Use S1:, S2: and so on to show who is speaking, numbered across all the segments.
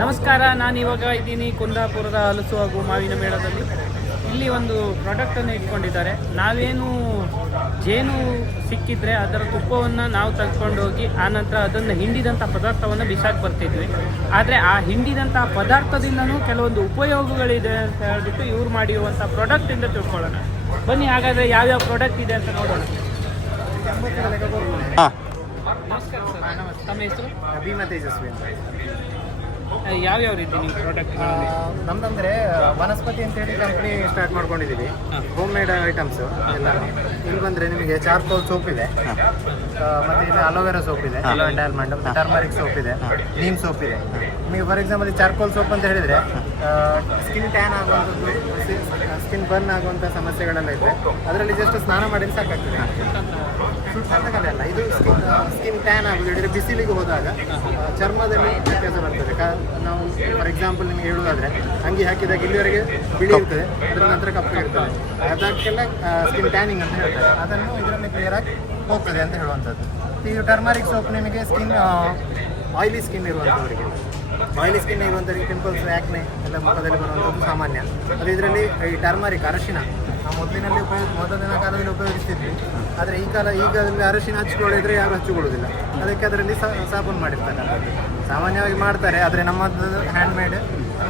S1: ನಮಸ್ಕಾರ ನಾನು ಇವಾಗ ಇದ್ದೀನಿ ಕುಂದಾಪುರದ ಹಲಸು ಹಾಗೂ ಮಾವಿನ ಮೇಳದಲ್ಲಿ. ಇಲ್ಲಿ ಒಂದು ಪ್ರಾಡಕ್ಟನ್ನು ಇಟ್ಕೊಂಡಿದ್ದಾರೆ. ನಾವೇನು ಜೇನು ಸಿಕ್ಕಿದ್ರೆ ಅದರ ತುಪ್ಪವನ್ನು ನಾವು ತೆಗೆದುಕೊಂಡು ಹೋಗಿ ಆನಂತರ ಅದನ್ನು ಹಿಂಡಿದಂಥ ಪದಾರ್ಥವನ್ನು ಬಿಸಾಕಿ ಬರ್ತಿದ್ವಿ. ಆದರೆ ಆ ಹಿಂಡಿದಂಥ ಪದಾರ್ಥದಿಂದನೂ ಕೆಲವೊಂದು ಉಪಯೋಗಗಳಿದೆ ಅಂತ ಹೇಳ್ಬಿಟ್ಟು ಇವ್ರು ಮಾಡಿರುವಂಥ ಪ್ರಾಡಕ್ಟಿಂದ ತಿಳ್ಕೊಳ್ಳೋಣ. ಬನ್ನಿ ಹಾಗಾದರೆ ಯಾವ್ಯಾವ ಪ್ರಾಡಕ್ಟ್ ಇದೆ ಅಂತ ನೋಡೋಣ. ನಮಸ್ಕಾರ ಸರ್. ತಮ್ಮ ಹೆಸರು?
S2: ಭೀಮ ತೇಜಸ್ವಿ ಅಂತ.
S1: ಯಾವ್ಯಾವ ರೀತಿ ನೀವು
S2: ಪ್ರಾಡಕ್ಟ್ ನಮ್ದಂದ್ರೆ ವನಸ್ಪತಿ ಅಂತೇಳಿ ಕಂಪ್ನಿ ಸ್ಟಾರ್ಟ್ ಮಾಡ್ಕೊಂಡಿದ್ದೀವಿ ಹೋಮ್ ಮೇಡ್ ಐಟಮ್ಸ್ ಎಲ್ಲ ಇಲ್ಲಿ ಬಂದ್ರೆ ನಿಮಗೆ ಚಾರ್ಕೋಲ್ ಸೋಪ್ ಇದೆ. ಮತ್ತೆ ಇಲ್ಲಿ ಅಲೋವೆರಾ ಸೋಪ್ ಇದೆ. ಆಲ್ಮಂಡ್ ಟರ್ಮರಿಕ್ ಸೋಪ್ ಇದೆ. ನೀಮ್ ಸೋಪ್ ಇದೆ. ನಿಮಗೆ ಫಾರ್ ಎಕ್ಸಾಂಪಲ್ ಚಾರ್ಕೋಲ್ ಸೋಪ್ ಅಂತ ಹೇಳಿದ್ರೆ ಸ್ಕಿನ್ ಟ್ಯಾನ್ ಆಗುವಂಥದ್ದು ಸ್ಕಿನ್ ಬರ್ನ್ ಆಗುವಂಥ ಸಮಸ್ಯೆಗಳೆಲ್ಲ ಇದೆ ಅದರಲ್ಲಿ ಜಸ್ಟ್ ಸ್ನಾನ ಮಾಡಿದ್ರೆ ಸಾಕಾಗ್ತದೆ. ಸುಟ್ಟಂತ ಅಲ್ಲ. ಇದು ಸ್ಕಿನ್ ಸ್ಕಿನ್ ಟ್ಯಾನ್ ಆಗುದು ಹೇಳಿದ್ರೆ ಬಿಸಿಲಿಗೆ ಹೋದಾಗ ಚರ್ಮದಲ್ಲಿ ವ್ಯತ್ಯಾಸ ಬರ್ತದೆ. ಕಾ- ನಾವು ಫಾರ್ ಎಕ್ಸಾಂಪಲ್ ನಿಮಗೆ ಹೇಳುವುದಾದ್ರೆ ಅಂಗಿ ಹಾಕಿದಾಗ ಇಲ್ಲಿವರೆಗೆ ಬಿಳಿ ಇರ್ತದೆ ಅದರ ನಂತರ ಕಪ್ಪು ಇರ್ತದೆ. ಅದಕ್ಕೆಲ್ಲ ಸ್ಕಿನ್ ಟ್ಯಾನಿಂಗ್ ಅಂತ ಹೇಳ್ತಾರೆ. ಅದನ್ನು ಇದರಲ್ಲಿ ಕ್ಲಿಯರ್ ಆಗಿ ಹೋಗ್ತದೆ ಅಂತ ಹೇಳುವಂಥದ್ದು. ಈಗ ಟರ್ಮರಿಕ್ ಸೋಪ್ ನಿಮಗೆ ಸ್ಕಿನ್ ಆಯಿಲಿ ಸ್ಕಿನ್ ಇರುವಂಥವರಿಗೆ. ಆಯಿಲಿ ಸ್ಕಿನ್ ಇರುವಂಥ ಪಿಂಪಲ್ಸ್ ಆ್ಯಕ್ನೆ ಎಲ್ಲ ಮುಖದಲ್ಲಿ ಬರುವಂಥದ್ದು ಸಾಮಾನ್ಯ. ಅದು ಇದರಲ್ಲಿ ಈ ಟರ್ಮರಿಕ್ ಅರಶಿನ, ನಾವು ಮೊದಲಿನಲ್ಲಿ ಉಪಯೋಗ ಮೊದಲಿನ ಕಾಲದಲ್ಲಿ ಉಪಯೋಗಿಸ್ತಿದ್ವಿ. ಆದರೆ ಈ ಕಾಲ ಈಗ ಅದರಲ್ಲಿ ಅರಶಿನ ಹಚ್ಚಿಕೊಳ್ಳಿದ್ರೆ ಯಾರು ಹಚ್ಚಿಕೊಳ್ಳೋದಿಲ್ಲ ಅದಕ್ಕೆ ಅದರಲ್ಲಿ ಸಾಬೂನು ಮಾಡಿರ್ತಾರೆ. ಸಾಮಾನ್ಯವಾಗಿ ಮಾಡ್ತಾರೆ, ಆದರೆ ನಮ್ಮದು ಹ್ಯಾಂಡ್ ಮೇಡ್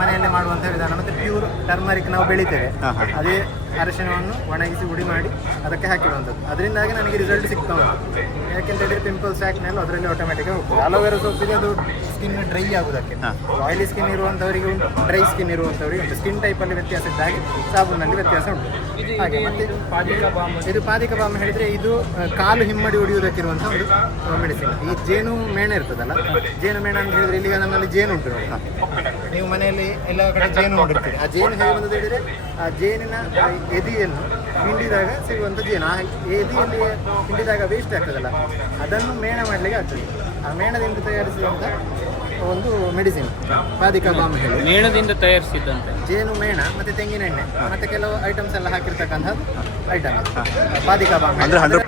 S2: ಮನೆಯಲ್ಲಿ ಮಾಡುವಂಥ ವಿಧಾನ. ಮತ್ತು ಪ್ಯೂರ್ ಟರ್ಮರಿಕ್ ನಾವು ಬೆಳಿತೇವೆ. ಅದೇ ಅರಿಶಿನವನ್ನು ಒಣಗಿಸಿ ಹುಡಿ ಮಾಡಿ ಅದಕ್ಕೆ ಹಾಕಿರುವಂಥದ್ದು ಅದರಿಂದಾಗಿ ನನಗೆ ರಿಸಲ್ಟ್ ಸಿಗ್ತಾ ಉಂಟು. ಯಾಕೆಂತ ಹೇಳಿದ್ರೆ ಪಿಂಪಲ್ಸ್ ಮೇಲೆ ಅದರಲ್ಲಿ ಆಟೋಮೆಟಿಕ್ ಹೋಗ್ತದೆ. ಅಲೋವೆರಾ ಸೋಪಿಗೆ ಅದು ಸ್ಕಿನ್ ಡ್ರೈ ಆಗುವುದಕ್ಕೆ. ಆಯಿಲಿ ಸ್ಕಿನ್ ಇರುವಂಥವರಿಗೆ ಉಂಟು. ಡ್ರೈ ಸ್ಕಿನ್ ಇರುವಂಥವರಿಗೆ ಉಂಟು. ಸ್ಕಿನ್ ಟೈಪಲ್ಲಿ ವ್ಯತ್ಯಾಸ ಇದ್ದಾಗೆ ಸಾಬೂನಲ್ಲಿ ವ್ಯತ್ಯಾಸ ಉಂಟು. ಹಾಗೆ ಮತ್ತೆ
S1: ಇದು ಪಾದಿಕಾ ಬಾಂಬ್
S2: ಇದು ಪಾದಿಕ ಬಾಮ್ ಹೇಳಿದ್ರೆ ಇದು ಕಾಲು ಹಿಮ್ಮಡಿ ಹೊಡೆಯುವುದಕ್ಕಿರುವಂಥ ಒಂದು ಮೆಡಿಸಿನ್ ಈ ಜೇನು ಮೇಣ ಇರ್ತದಲ್ಲ? ಜೇನು ಮೇಣ ಅಂತ ಹೇಳಿದ್ರೆ ಇಲ್ಲಿಗೆ ನಮ್ಮಲ್ಲಿ ಜೇನು ಉಂಟು ನೀವು ಮನೆಯಲ್ಲಿ ಎಲ್ಲ ಕಡೆ ಜೇನು ನೋಡಿರ್ತೀರಿ ಆ ಜೇನು ಹೇಗೆ ಬಂದದ್ದು ಹೇಳಿದ್ರೆ ಆ ಜೇನಿನ ಎದಿಯನ್ನು ಎದೆಯನ್ನು ಹಿಂಡಿದಾಗ ಸಿಗುವಂಥ ಜೇನು. ಆ ಎದಿಯಲ್ಲಿ ಹಿಂಡಿದಾಗ ವೇಸ್ಟ್ ಆಗ್ತದಲ್ಲ ಅದನ್ನು ಮೇಣ ಮಾಡಲಿಕ್ಕೆ ಆಗ್ತದೆ. ಆ ಮೇಣದಿಂದ ತಯಾರಿಸಿದಂಥ ಒಂದು ಮೆಡಿಸಿನ್ ಪಾದಿಕ ಬಾಂಬ್ ಹೇಳಿ.
S1: ಮೇಣದಿಂದ ತಯಾರಿಸಿದ್ದಂತೆ.
S2: ಜೇನು ಮೇಣ ಮತ್ತೆ ತೆಂಗಿನ ಎಣ್ಣೆ ಮತ್ತೆ ಕೆಲವು ಐಟಮ್ಸ್ ಎಲ್ಲ ಹಾಕಿರ್ತಕ್ಕಂಥದ್ದು ಐಟಮ್ ಪಾದಿಕ ಬಾಂಬ್
S3: ಅಂದ್ರೆ 100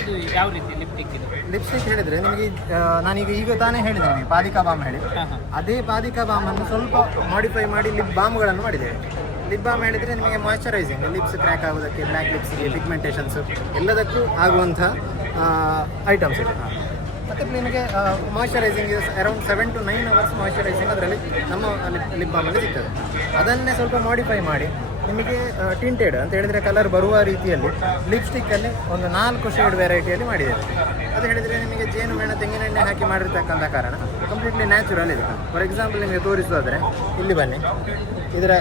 S1: ಇದು ಯಾವ ರೀತಿ ಲಿಪ್ಟಿಕ್
S2: ಲಿಪ್ಸ್ಟಿಕ್ ಹೇಳಿದ್ರೆ ನಿಮಗೆ ನಾನೀಗ ಈಗ ತಾನೇ ಹೇಳಿದೆ ನಿಮಗೆ ಪಾದಿಕಾ ಬಾಂಬ್ ಹೇಳಿ. ಅದೇ ಪಾದಿಕಾ ಬಾಂಬ್ ಅನ್ನು ಸ್ವಲ್ಪ ಮಾಡಿಫೈ ಮಾಡಿ ಲಿಪ್ ಬಾಂಬ್ಗಳನ್ನು ಮಾಡಿದೆ ಲಿಪ್ ಬಾಮ್ ಹೇಳಿದ್ರೆ ನಿಮಗೆ ಮಾಯಶ್ಚರೈಸಿಂಗ್ ಲಿಪ್ಸ್ ಕ್ರ್ಯಾಕ್ ಆಗೋದಕ್ಕೆ ಬ್ಲ್ಯಾಕ್ ಲಿಪ್ಸ್ಗೆ ಪಿಗ್ಮೆಂಟೇಷನ್ಸ್ ಎಲ್ಲದಕ್ಕೂ ಆಗುವಂಥ ಐಟಮ್ಸ್ ಇದೆ. ಮತ್ತು ನಿಮಗೆ moisturising around seven to nine hours moisturising ಅದರಲ್ಲಿ ನಮ್ಮ ಲಿಪ್ ಲಿಪ್ ಬಾಮಲ್ಲಿ ಸಿಗ್ತದೆ. ಅದನ್ನೇ ಸ್ವಲ್ಪ ಮಾಡಿಫೈ ಮಾಡಿ, ನಿಮಗೆ ಟಿಂಟೆಡ್ ಅಂತ ಹೇಳಿದರೆ ಕಲರ್ ಬರುವ ರೀತಿಯಲ್ಲಿ ಲಿಪ್ಸ್ಟಿಕ್ಕಲ್ಲಿ ಒಂದು ನಾಲ್ಕು ಶೇಡ್ ವೆರೈಟಿಯಲ್ಲಿ ಮಾಡಿದ್ದೇವೆ ಅದು ಹೇಳಿದರೆ ನಿಮಗೆ ಜೇನು, ಮೇಣ ತೆಂಗಿನೆಣ್ಣೆ ಹಾಕಿ ಮಾಡಿರ್ತಕ್ಕಂಥ ಕಾರಣ ಕಂಪ್ಲೀಟ್ಲಿ ನ್ಯಾಚುರಲ್ ಇದೆ. ಫಾರ್ ಎಕ್ಸಾಂಪಲ್ ನಿಮಗೆ ತೋರಿಸೋದಾದರೆ, ಇಲ್ಲಿ ಬನ್ನಿ. ಇದರ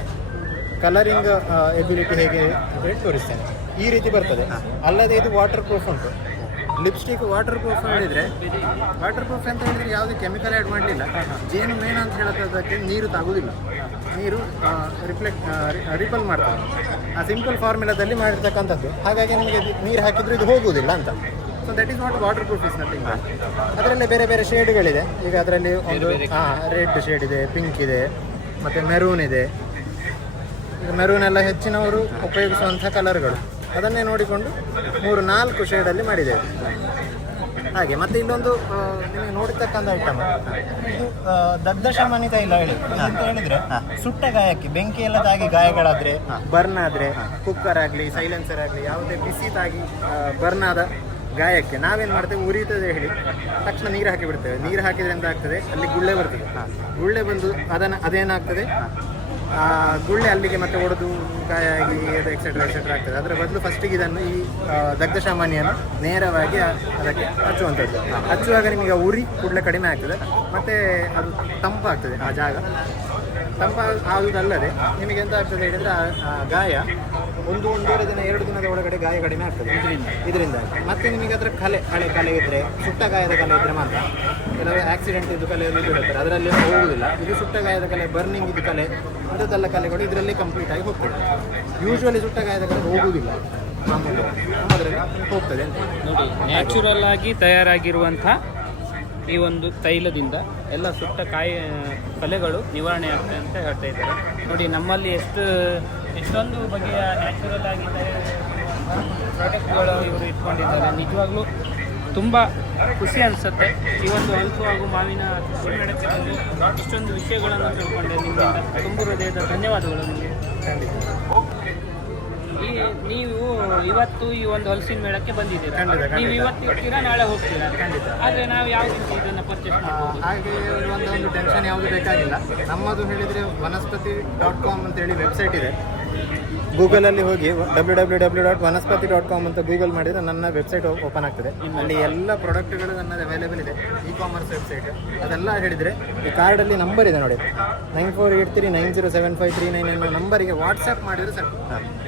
S2: ಕಲರಿಂಗ್ ಎಬಿಲಿಟಿ ಹೇಗೆ ಅಂತ ಹೇಳಿ ತೋರಿಸ್ತೇನೆ. ಈ ರೀತಿ ಬರ್ತದೆ. ಅಲ್ಲದೆ ಇದು ವಾಟರ್ ಪ್ರೂಫ್ ಉಂಟು. ಲಿಪ್ಸ್ಟಿಕ್ ವಾಟರ್ ಪ್ರೂಫ್ ಹೇಳಿದರೆ ವಾಟರ್ ಪ್ರೂಫ್ ಅಂತ ಹೇಳಿದರೆ ಯಾವುದೇ ಕೆಮಿಕಲ್ ಆ್ಯಡ್ ಮಾಡಲಿಲ್ಲ. ಜೇನು ಮೇಣ ಅಂತ ಹೇಳೋದಕ್ಕೆ ನೀರು ತಾಗೋದಿಲ್ಲ. ನೀರು ರಿಫ್ಲೆಕ್ಟ್ ರಿಪಲ್ ಮಾಡ್ತಾರೆ ಆ ಸಿಂಪಲ್ ಫಾರ್ಮುಲಾದಲ್ಲಿ ಮಾಡಿರ್ತಕ್ಕಂಥದ್ದು. ಹಾಗಾಗಿ ನಿಮಗೆ ನೀರು ಹಾಕಿದರೆ ಇದು ಹೋಗುವುದಿಲ್ಲ ಅಂತ. So that is not waterproof is nothing ಅದರಲ್ಲಿ ಬೇರೆ ಬೇರೆ ಶೇಡ್ಗಳಿದೆ. ಈಗ ಅದರಲ್ಲಿ ಒಂದು ಹಾಂ ರೆಡ್ ಶೇಡ್ ಇದೆ ಪಿಂಕ್ ಇದೆ ಮತ್ತು ಮೆರೂನ್ ಇದೆ. ಈಗ ಮೆರೂನ್ ಎಲ್ಲ ಹೆಚ್ಚಿನವರು ಉಪಯೋಗಿಸುವಂಥ ಕಲರ್ಗಳು ಅದನ್ನೇ ನೋಡಿಕೊಂಡು ಮೂರು ನಾಲ್ಕು ಶೇಡಲ್ಲಿ ಮಾಡಿದ್ದೇವೆ. ಹಾಗೆ ಮತ್ತೆ ಇನ್ನೊಂದು ನಿಮಗೆ ನೋಡಿರ್ತಕ್ಕಂಥ ಐಟಮ್ ಇದು ಆ, ದಗ್ಧ ಶಮನಿ ತೈಲ ಹೇಳಿ. ಅಂತ ಹೇಳಿದ್ರೆ ಸುಟ್ಟ ಗಾಯಕ್ಕೆ ಬೆಂಕಿ ಎಲ್ಲದಾಗಿ ಗಾಯಗಳಾದ್ರೆ ಬರ್ನ್ ಆದ್ರೆ ಕುಕ್ಕರ್ ಆಗಲಿ ಸೈಲೆನ್ಸರ್ ಆಗಲಿ ಯಾವುದೇ ಬಿಸಿ ತಾಗಿ ಬರ್ನ್ ಆದ ಗಾಯಕ್ಕೆ ನಾವೇನು ಮಾಡ್ತೇವೆ? ಉರಿತದೆ ಹೇಳಿ. ತಕ್ಷಣ ನೀರು ಹಾಕಿ ಬಿಡ್ತೇವೆ. ನೀರು ಹಾಕಿದ್ರೆ ಎಂತಾಗ್ತದೆ ಅಲ್ಲಿ ಗುಳ್ಳೆ ಬರ್ತದೆ. ಗುಳ್ಳೆ ಬಂದು ಅದನ್ನು ಅದೇನಾಗ್ತದೆ? ಆ, ಗುಳ್ಳೆ ಅಲ್ಲಿಗೆ ಮತ್ತೆ ಒಡೆದು ಗಾಯ ಆಗಿ ಅದು ಎಕ್ಸೆಟ್ರಾ ಎಕ್ಸೆಟ್ರಾ ಆಗ್ತದೆ. ಅದರ ಬದಲು ಫಸ್ಟಿಗೆ ಇದನ್ನು ಈ ದಗ್ಧಶಾಮಾನಿಯನ್ನು ನೇರವಾಗಿ ಅದಕ್ಕೆ ಹಚ್ಚುವಂಥದ್ದು. ಹಚ್ಚುವಾಗ ನಿಮಗೆ ಉರಿ ಕೂಡಲೇ ಕಡಿಮೆ ಆಗ್ತದೆ. ಮತ್ತು ಅದು ತಂಪಾಗ್ತದೆ ಆ ಜಾಗ. ತಂಪ ಆಗುವುದಲ್ಲದೆ ನಿಮಗೆ ಎಂತ ಆಗ್ತದೆ ಹೇಳಿದ್ರೆ ಗಾಯ ಒಂದು, ಒಂದೂವರೆ ದಿನ, ಎರಡು ದಿನದ ಒಳಗಡೆ ಗಾಯ ಕಡಿಮೆ ಆಗ್ತದೆ. ಇದರಿಂದ ಮತ್ತೆ ನಿಮಗೆ ಅದರ ಕಲೆ, ಹಳೆ ಕಲೆ ಇದ್ದರೆ ಸುಟ್ಟ ಗಾಯದ ಕಲೆ ಇದ್ದರೆ ಮಾತ್ರ. ಕೆಲವು ಆಕ್ಸಿಡೆಂಟ್ ಇದ್ದು ಕಲೆ ಇದು ಹೇಳ್ತಾರೆ ಅದರಲ್ಲಿ ಹೋಗುವುದಿಲ್ಲ. ಇದು ಸುಟ್ಟ ಗಾಯದ ಕಲೆ ಬರ್ನಿಂಗ್ ಇದು ಕಲೆ ಅಂಥದ್ದೆಲ್ಲ ಕಲೆಗಳು ಇದರಲ್ಲಿ ಕಂಪ್ಲೀಟ್ ಆಗಿ ಹೋಗ್ತದೆ. ಯೂಶ್ವಲಿ ಸುಟ್ಟ ಗಾಯದ ಕಲೆ ಹೋಗುವುದಿಲ್ಲ. ಮಾಮೂಲಿ ಹೋಗ್ತದೆ
S1: ನೋಡಿ ನ್ಯಾಚುರಲ್ ಆಗಿ ತಯಾರಾಗಿರುವಂಥ ಈ ಒಂದು ತೈಲದಿಂದ ಎಲ್ಲ ಸುಟ್ಟ ಕಾಯಿ, ಕಲೆಗಳು ನಿವಾರಣೆ ಆಗ್ತದೆ ಅಂತ ಹೇಳ್ತಾ ಇದ್ದಾರೆ. ನೋಡಿ, ನಮ್ಮಲ್ಲಿ ಎಷ್ಟು, ಎಷ್ಟೊಂದು ಬಗೆಯ ನ್ಯಾಚುರಲ್ ಆಗಿ ತಯಾರಿಸಿರುವಂಥ ಪ್ರಾಡಕ್ಟ್ಗಳು ಇವರು ಇಟ್ಕೊಂಡಿದ್ದಾರೆ. ನಿಜವಾಗ್ಲೂ ತುಂಬ ಖುಷಿ ಅನಿಸುತ್ತೆ. ಈ ಒಂದು ಹಲಸು ಹಾಗೂ ಮಾವಿನ ಇಷ್ಟೊಂದು ವಿಷಯಗಳನ್ನು ತಿಳ್ಕೊಂಡೆ. ನಿಮ್ಮಿಂದ ತುಂಬ ಹೃದಯದ ಧನ್ಯವಾದಗಳು ನಿಮಗೆ. ನೀವು ಇವತ್ತು ಈ ಒಂದು ಹಲಸಿನ ಮೇಳಕ್ಕೆ ಬಂದಿದ್ದೀರಾ. ನೀವು ಇವತ್ತು ಇರ್ತೀರಾ ನಾಳೆ ಹೋಗ್ತೀರಾ?
S2: ಖಂಡಿತ.
S1: ಆದರೆ ನಾವು ಯಾವ ರೀತಿ ಇದನ್ನು ಪರ್ಚೇಸ್ ಮಾಡ್ಬೋದು?
S2: ಹಾಗೆ ಒಂದು ಒಂದು ಟೆನ್ಷನ್ ಯಾವುದು ಬೇಕಾಗಿಲ್ಲ. ನಮ್ಮದು ಹೇಳಿದ್ರೆ ವನಸ್ಪತಿ ಡಾಟ್ ಕಾಮ್ ಅಂತೇಳಿ ವೆಬ್ಸೈಟ್ ಇದೆ. ಗೂಗಲಲ್ಲಿ ಹೋಗಿ W W W dot Vanaspati dot com ಅಂತ ಗೂಗಲ್ ಮಾಡಿದರೆ ನನ್ನ ವೆಬ್ಸೈಟ್ ಓಪನ್ ಆಗ್ತದೆ. ಅಲ್ಲಿ ಎಲ್ಲ ಪ್ರಾಡಕ್ಟ್ಗಳು ನನ್ನದು ಅವೈಲೇಬಲ್ ಇದೆ. ಇ ಕಾಮರ್ಸ್ ವೆಬ್ಸೈಟ್ ಅದೆಲ್ಲ ಹೇಳಿದರೆ ಈ ಕಾರ್ಡಲ್ಲಿ ನಂಬರ್ ಇದೆ ನೋಡಿ. Nine four eight three nine zero seven five three nine ಅನ್ನೋ ನಂಬರಿಗೆ ವಾಟ್ಸಪ್ ಮಾಡಿದರೆ ಸರ್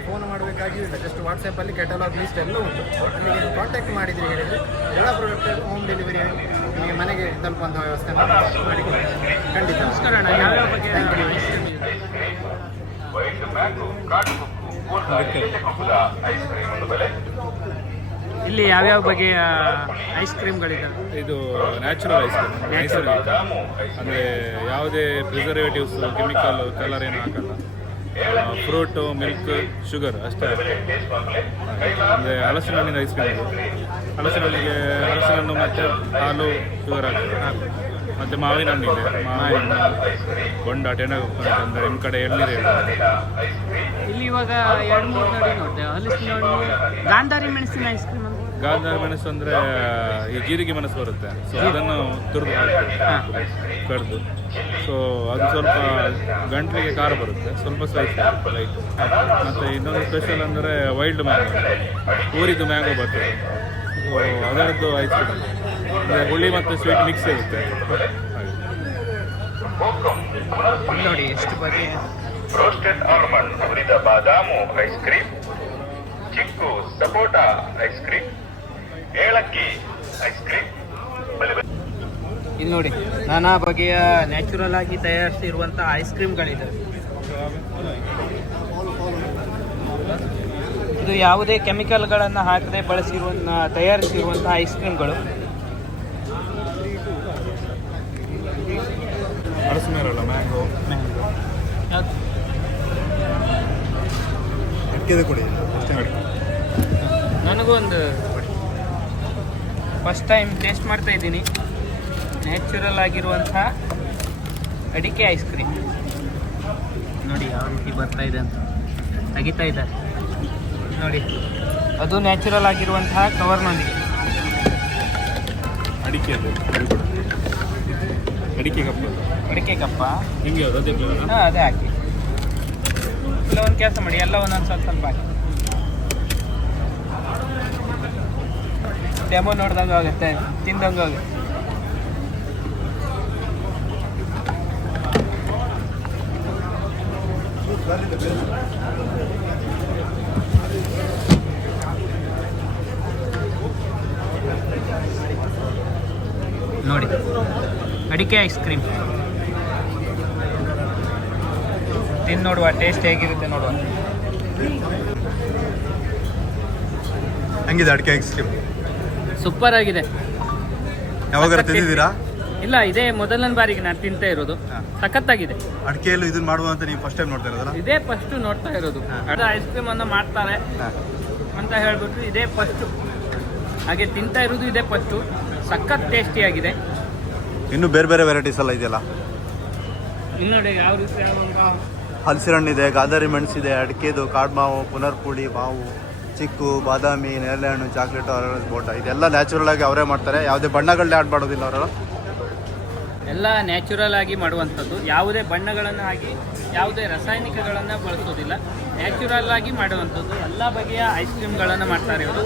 S2: ಫೋನ್ ಮಾಡಬೇಕಾಗಿ ಇಲ್ಲ. ಜಸ್ಟ್ ವಾಟ್ಸಪ್ಪಲ್ಲಿ ಕೆಟಲಾಗ್ ಲಿಸ್ಟ್ ಎಲ್ಲ ಉಂಟು. ಅಲ್ಲಿಗೆ ನೀವು ಕಾಂಟ್ಯಾಕ್ಟ್ ಮಾಡಿದರೆ ಹೇಳಿದರೆ ಎಲ್ಲ ಪ್ರಾಡಕ್ಟ್ ಹೋಮ್ ಡೆಲಿವರಿ ನಿಮಗೆ ಮನೆಗೆ ತಲುಪುವಂಥ ವ್ಯವಸ್ಥೆ ಮಾಡಿ ಖಂಡಿತ.
S1: ನಮಸ್ಕಾರ ಇಲ್ಲಿ ಯಾವ್ಯಾವ ಬಗೆಯ ಐಸ್ ಕ್ರೀಮ್ಗಳಿದ್ದಾವೆ
S3: ಇದು ನ್ಯಾಚುರಲ್ ಐಸ್ ಕ್ರೀಮ್ ನೈಸರ್ಗಿಕ ಅಂದರೆ ಯಾವುದೇ ಪ್ರಿಸರ್ವೇಟಿವ್ಸ್ ಕೆಮಿಕಲ್ ಕಲರ್ ಏನು ಹಾಕಲ್ಲ. ಫ್ರೂಟು ಮಿಲ್ಕ್ ಶುಗರ್ ಅಷ್ಟೇ. ಅಂದರೆ ಹಲಸಿನ ಹಣ್ಣಿನ ಐಸ್ ಕ್ರೀಮ್ ಹಲಸಿನ ಹಣ್ಣಿಗೆ ಹಲಸಿನ ಹಣ್ಣು ಮತ್ತು ಹಾಲು ಶುಗರ್ ಹಾಕ್ತಾರೆ. ಮತ್ತು ಮಾವಿನ ಇದೆ. ಮಾವಿನ ಹಣ್ಣು. ಬೊಂಡ ಟೆನಗೊಪ್ಪು ಅಂದರೆ ನಿಮ್ಮ ಕಡೆ ಎಳ್ನೀರು ಹೇಳ್ತಾರೆ
S1: ಇಲ್ಲಿ ಇವಾಗ ಎರಡು ಮೂರು ನೋಡಿ ನೋಡಿದೆ. ಹಲಸಿನ ಹಣ್ಣು ಗಾಂಧಾರಿ ಮೆಣಸಿನ ಐಸ್ ಕ್ರೀಮ್
S3: ಗಾಂಧಾರಿ ಮೆಣಸು ಅಂದರೆ ಈ ಜೀರಿಗೆ ಮೆಣಸು ಬರುತ್ತೆ. ಸೊ ಅದನ್ನು ತುರಿದು ಹಾಕಬೇಕು ಕಡ್ದು. ಸೊ ಅದು ಸ್ವಲ್ಪ ಗಂಟ್ಲಿಗೆ ಖಾರ ಬರುತ್ತೆ. ಸ್ವಲ್ಪ ಸ್ವಲ್ಪ ಲೈಕ್ ಮತ್ತೆ ಇನ್ನೊಂದು ಸ್ಪೆಷಲ್ ಅಂದರೆ ವೈಲ್ಡ್ ಮ್ಯಾಂಗೋ ಊರಿದ್ದು ಮ್ಯಾಂಗೋ ಬರ್ತದೆ. ಅದರದ್ದು ಐಸ್ ಕ್ರೀಮ್ ಅಂದರೆ ಹುಳಿ ಮತ್ತು ಸ್ವೀಟ್ ಮಿಕ್ಸ್ ಇರುತ್ತೆ.
S1: ನೋಡಿ ಎಷ್ಟು ಬಗೆಯ
S4: ರೋಸ್ಟೆಡ್ ಆಲ್ಮಂಡ್ ಹುರಿದ ಬಾದಾಮು ಐಸ್ ಕ್ರೀಮ್ ಚಿಕ್ಕು ಸಪೋಟ ಐಸ್ ಕ್ರೀಮ್ ಏಲಕ್ಕಿ ಐಸ್ ಕ್ರೀಮ್
S1: ಇಲ್ಲಿ ನೋಡಿ ನಾನಾ ಬಗೆಯ ನ್ಯಾಚುರಲ್ ಆಗಿ ತಯಾರಿಸಿರುವಂತಹ ಐಸ್ ಕ್ರೀಮ್ಗಳಿದ್ದಾವೆ ಇದು ಯಾವುದೇ ಕೆಮಿಕಲ್ಗಳನ್ನು ಹಾಕದೆ ಬಳಸಿರುವ ತಯಾರಿಸಿರುವಂತಹ ಐಸ್ ಕ್ರೀಮ್ಗಳು
S3: ಮ್ಯಾಂಗೋ
S2: ಕೊಡಿ
S1: ನನಗೂ ಒಂದು ಫಸ್ಟ್ ಟೈಮ್ ಟೇಸ್ಟ್ ಮಾಡ್ತಾ ಇದ್ದೀನಿ. ನ್ಯಾಚುರಲ್ ಆಗಿರುವಂತಹ ಅಡಿಕೆ ಐಸ್ ಕ್ರೀಮ್ ನೋಡಿ ಯಾವ ರೀತಿ ಬರ್ತಾ ಇದೆ ಅಂತ. ತೆಗಿತಾ ಇದ್ದಾರೆ. ನೋಡಿ. ಅದು ನ್ಯಾಚುರಲ್ ಆಗಿರುವಂತಹ ಕವರ್ನೊಂದಿಗೆ
S3: ಅಡಿಕೆ. ಅಡಿಕೆ ಕಪ್ಪ
S1: ಅಡಿಕೆ ಕಪ್ಪ.
S3: ಹಿಂಗೆ
S1: ಹಾಂ ಅದೇ ಹಾಕಿ. ಇಲ್ಲ ಒಂದು ಕೆಲಸ ಮಾಡಿ. ಎಲ್ಲ ಒಂದೊಂದು ಸ್ವಲ್ಪ ಸ್ವಲ್ಪ ಹಾಕಿ. ಡೆಮೋ ನೋಡ್ದಂಗೆ ಆಗುತ್ತೆ. ತಿಂದಂಗೆ ಆಗುತ್ತೆ. ನೋಡಿ. ಅಡಿಕೆ ಐಸ್ ಕ್ರೀಮ್ ತಿಂದು ನೋಡುವ ಟೇಸ್ಟ್ ಹೇಗಿರುತ್ತೆ ನೋಡುವ.
S5: ಹೆಂಗಿದೆ ಅಡಿಕೆ ಐಸ್ ಕ್ರೀಮ್
S1: ಸೂಪರ್ ಆಗಿದೆ.
S5: ಯಾವಾಗ ತಿಂದಿದ್ದೀರಾ?
S1: ಇಲ್ಲ ಇದೇ ಮೊದಲನೇ ಬಾರಿಗೆ ನಾನು ತಿಂತಾ ಇರೋದು. ಸಖತ್ತಾಗಿದೆ.
S5: ಅಡಿಕೆಯಲ್ಲೂ ಇದನ್ನ ಮಾಡುವ ಅಂತ ನೀವು ಫಸ್ಟ್ ಟೈಮ್ ನೋಡ್ತಾ ಇರೋದಲ್ಲ?
S1: ಇದೇ ಫಸ್ಟ್ ನೋಡ್ತಾ ಇರೋದು. ಅದ ಐಸ್ ಕ್ರೀಮ್ ಅನ್ನ ಮಾಡ್ತಾರೆ ಅಂತ ಹೇಳ್ಬಿಟ್ಟು ಇದೇ ಫಸ್ಟ್ ಹಾಗೆ ತಿಂತಾ ಇರೋದು ಇದೇ ಫಸ್ಟು ಸಖತ್ ಟೇಸ್ಟಿಯಾಗಿದೆ.
S5: ಇನ್ನು ಬೇರೆ ಬೇರೆ ವೆರೈಟೀಸ್ ಎಲ್ಲ ಇದೆಯಲ್ಲ?
S1: ಇಲ್ಲಿ ನೋಡಿ ಯಾವ ರೀತಿ
S5: ಇದೆ ಗಾದಾರಿ ಮೆಣಸಿದೆ ಅಡಿಕೆದು ಕಾಡು ಪುನರ್ಪುಡಿ ಬಾವು ಮಾವು ಚಿಕ್ಕು ಬಾದಾಮಿ ನೇರಳೆ ಹಣ್ಣು ಚಾಕ್ಲೇಟು ಆರೆಂಜ್ ಬೋಟ ಇದೆಲ್ಲ ನ್ಯಾಚುರಲ್ ಆಗಿ ಅವರೇ ಮಾಡ್ತಾರೆ. ಯಾವುದೇ ಬಣ್ಣಗಳನ್ನ ಆ್ಯಡ್ ಮಾಡೋದಿಲ್ಲ ಅವರೆಲ್ಲ?
S1: ಎಲ್ಲ ನ್ಯಾಚುರಲ್ ಆಗಿ ಮಾಡುವಂಥದ್ದು. ಯಾವುದೇ ಬಣ್ಣಗಳನ್ನು ಹಾಕಿ ಯಾವುದೇ ರಾಸಾಯನಿಕಗಳನ್ನು ಬಳಸೋದಿಲ್ಲ. ನ್ಯಾಚುರಲ್ ಆಗಿ ಮಾಡುವಂಥದ್ದು. ಎಲ್ಲ ಬಗೆಯ ಐಸ್ ಕ್ರೀಮ್ಗಳನ್ನು ಮಾಡ್ತಾರೆ ಇವರು.